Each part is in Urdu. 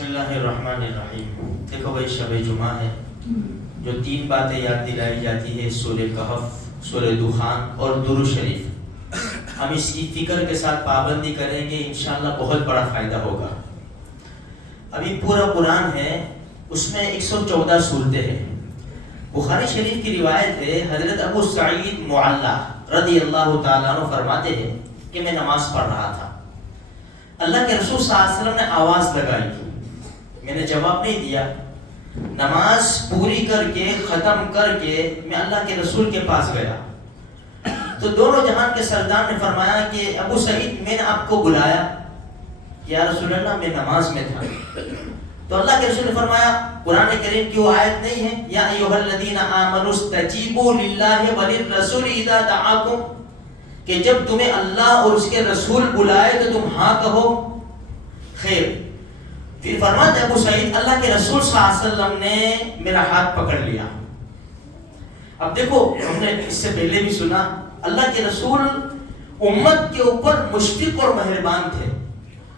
بسم اللہ الرحمن الرحیم. دیکھو بھائی شب جمعہ ہے، جو 3 باتیں یاد دلائی جاتی ہے سورہ کہف، سورہ دخان اور درود شریف. ہم اس کی فکر کے ساتھ پابندی کریں گے، انشاءاللہ بہت بڑا فائدہ ہوگا. ابھی پورا قرآن ہے، اس میں 114 صورتیں ہیں. بخاری شریف کی روایت ہے، حضرت ابو سعید معلّہ رضی اللہ تعالیٰ عنہ فرماتے ہیں کہ میں نماز پڑھ رہا تھا، اللہ کے رسول صلی اللہ علیہ وسلم نے آواز لگائی، میں نے جواب نہیں دیا. نماز پوری کر کے ختم کر کے میں اللہ کے رسول کے پاس گیا تو دونوں جہان کے سردار نے فرمایا کہ ابو سعید میں نے آپ کو بلایا. یا رسول اللہ میں نماز میں تھا. تو اللہ کے رسول نے فرمایا قرآن کریم کی وہ آیت نہیں ہے، یا ایھا الذین آمنوا استجیبوا للہ وللرسول اذا دعاکم، کہ جب تمہیں اللہ اور اس کے رسول بلائے تو تم ہاں کہو. خیر، پھر فرماتے ابو سعید اللہ کے رسول صلی اللہ علیہ وسلم نے میرا ہاتھ پکڑ لیا. اب دیکھو، ہم نے اس سے پہلے بھی سنا اللہ کے رسول امت کے اوپر مشفق اور مہربان تھے،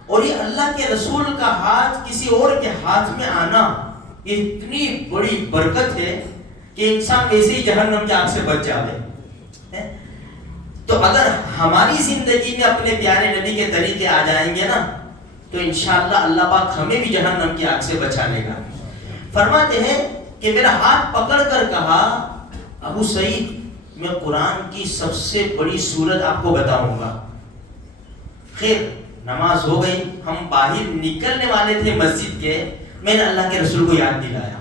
اور یہ اللہ کے رسول کا ہاتھ کسی اور کے ہاتھ میں آنا اتنی بڑی برکت ہے کہ انسان ویسے ہی جہنم کی آگ سے بچ جاوے. تو اگر ہماری زندگی میں اپنے پیارے نبی کے طریقے آ جائیں گے نا تو انشاءاللہ اللہ پاک ہمیں بھی جہنم کی آگ سے بچا لے گا. فرماتے ہیں کہ میرا ہاتھ پکڑ کر کہا ابو سعید میں قرآن کی سب سے بڑی سورت آپ کو بتاؤں گا. خیر، نماز ہو گئی، ہم باہر نکلنے والے تھے مسجد کے، میں نے اللہ کے رسول کو یاد دلایا.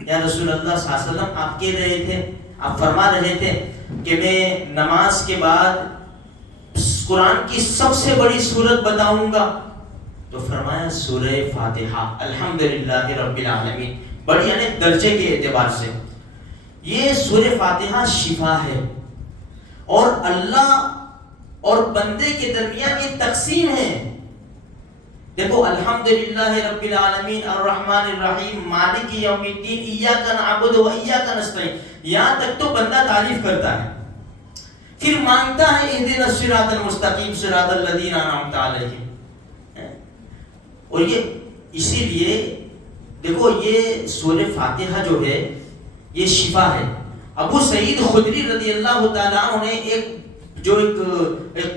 یا رسول اللہ صلی اللہ علیہ وسلم آپ کہہ رہے تھے، آپ فرما رہے تھے کہ میں نماز کے بعد قرآن کی سب سے بڑی سورت بتاؤں گا. تو فرمایا سورہ فاتحہ، الحمدللہ رب العالمین. بڑی یعنی درجے کے اعتبار سے یہ سورہ فاتحہ شفا ہے، اور اللہ اور بندے کے درمیان یہ تقسیم ہے. دیکھو، الحمدللہ رب العالمین الرحمن الرحیم مالک یوم الدین ایاک نعبد و ایاک نستعین، یہاں تک تو بندہ تعریف کرتا ہے، پھر مانگتا ہے اہدنا الصراط المستقیم صراط الذین انعمت علیہم. اور یہ اسی لیے دیکھو یہ سورہ فاتحہ جو ہے یہ شفا ہے. ابو سعید خدری رضی اللہ تعالیٰ عنہ نے ایک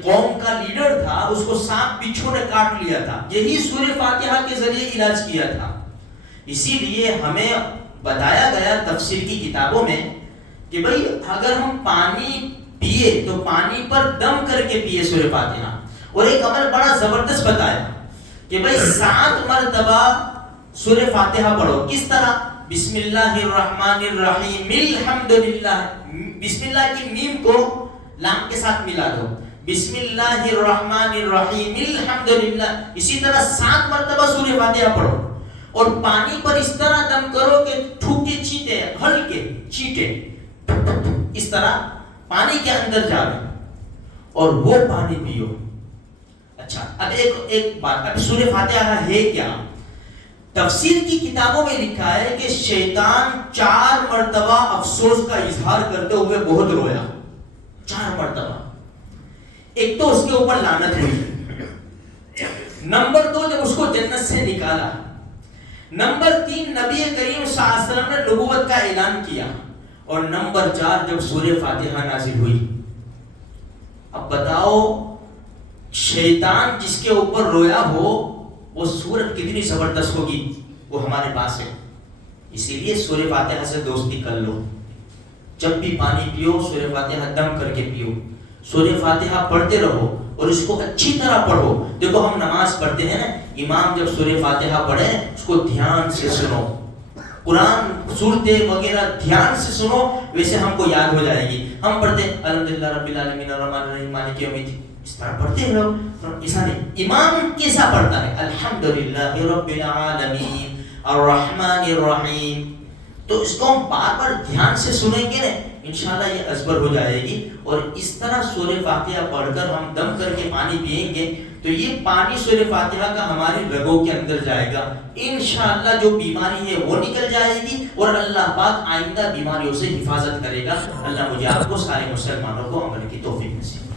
قوم کا لیڈر تھا، اس کو سانپ بچھو نے کاٹ لیا تھا، یہی سورہ فاتحہ کے ذریعے علاج کیا تھا. اسی لیے ہمیں بتایا گیا تفسیر کی کتابوں میں کہ بھئی اگر ہم پانی پیے تو پانی پر دم کر کے پیے سورہ فاتحہ. اور ایک عمل بڑا زبردست بتایا کہ بھئی 7 مرتبہ سورہ فاتحہ پڑھو. کس طرح؟ بسم اللہ الرحمن الرحیم الحمدللہ، بسم اللہ کی میم کو لام کے ساتھ ملا دو، بسم اللہ الرحمن الرحیم الحمدللہ. اسی طرح 7 مرتبہ سورہ فاتحہ پڑھو، اور پانی پر اس طرح دم کرو کہ ٹھوکے چیٹے، ہلکے چیٹے اس طرح پانی کے اندر جاوے اور وہ پانی پیو. اچھا، اب ایک بات، اب سورہ فاتحہ ہے کیا؟ تفسیر کی کتابوں میں لکھا ہے کہ شیطان 4 مرتبہ افسوس کا اظہار کرتے ہوئے بہت رویا. 4 مرتبہ. ایک تو اس کے اوپر لعنت ہوئی، نمبر 2 جب اس کو جنت سے نکالا، نمبر 3 نبی کریم صلی اللہ علیہ وسلم نے نبوت کا اعلان کیا، اور نمبر 4 جب سورہ فاتحہ نازل ہوئی. اب بتاؤ شیطان جس کے اوپر رویا ہو وہ سورت کتنی زبردست ہوگی، وہ ہمارے پاس ہے. اسی لیے سورہ فاتحہ سے دوستی کر لو. جب بھی پانی پیو سورہ فاتحہ دم کر کے پیو، سورہ فاتحہ پڑھتے رہو اور اس کو اچھی طرح پڑھو. دیکھو ہم نماز پڑھتے ہیں نا، امام جب سورہ فاتحہ پڑھے اس کو دھیان سے سنو، قرآن صورتیں وغیرہ دھیان سے سنو، ویسے ہم کو یاد ہو جائے گی. ہم پڑھتے ہیں الحمدللہ رب العالمین الرحمن الرحیم مالک یوم الدین، اس طرح پڑھتے ہیں لوگ. ایسا نہیں، امام کیسا پڑھتا ہے؟ الحمدللہ رب العالمین الرحمن الرحیم. تو اس کو ہم بار بار دھیان سے سنیں گے نا، انشاءاللہ یہ ازبر ہو جائے گی. اور اس طرح سورہ فاتحہ پڑھ کر ہم دم کر کے پانی پیئیں گے تو یہ پانی سورہ فاتحہ کا ہماری رگوں کے اندر جائے گا. انشاءاللہ جو بیماری ہے وہ نکل جائے گی، اور اللہ پاک آئندہ بیماریوں سے حفاظت کرے گا. اللہ مجھے آپ کو سارے مسلمانوں کو عمل کی توفیق نصیب